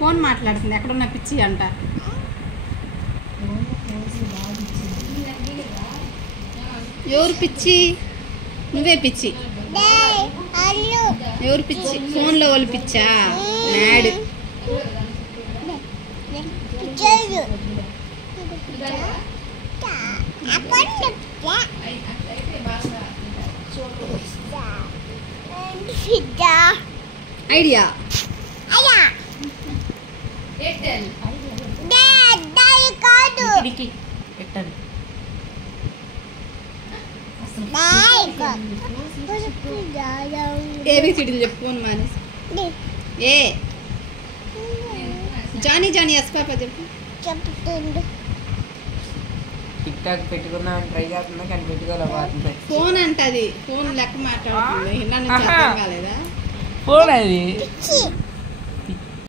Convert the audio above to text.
Phone మాట్లాడుతుంది ఎక్కడున్న పిచ్చి అంట. ఎవరు పిచ్చి? నువ్వే పిచ్చి. ఎవరు పిచ్చి? ఫోన్లో వాళ్ళు పిచ్చా? నాడు ఐడియా ఏబిసిడీలు చెప్పు. ఫోన్ మానేసి ఏ జానీ జానీ ఎస్ పాప చెప్పు. టిక్ టాక్ పెట్టుకున్నా ట్రై చేస్తున్నా కానీ పెట్టుకోలేకపోతుంది. ఫోన్ అంటది. ఫోన్ లెక్క మాట్లాడుతుంది. నన్ను చెప్పడం కాలేదా? ఫోన్ అది